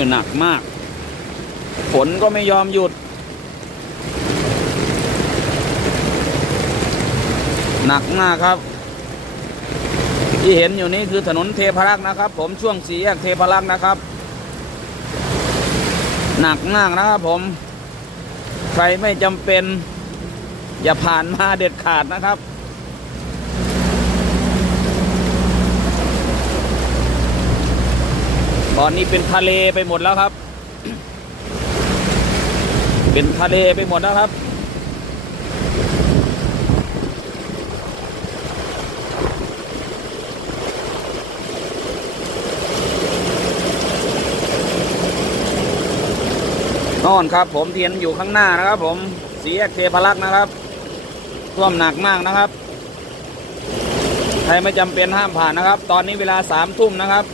ยหนักมากฝนก็ไม่ยอมหยุดหนักมากครับที่เห็นอยู่นี้คือถนนเทพารักษ์นะครับผมช่วงสี่แยกเทพารักษ์นะครับหนักมากนะครับผมใครไม่จำเป็นอย่าผ่านมาเด็ดขาดนะครับตอนนี้เป็นทะเลไปหมดแล้วครับเป็นทะเลไปหมดแล้วครับนอนครับผมเทียนอยู่ข้างหน้านะครับผมสี่แยกเทพารักษ์นะครับท่วมหนักมากนะครับใครไม่จำเป็นห้ามผ่านนะครับตอนนี้เวลา3 ทุ่มนะครับ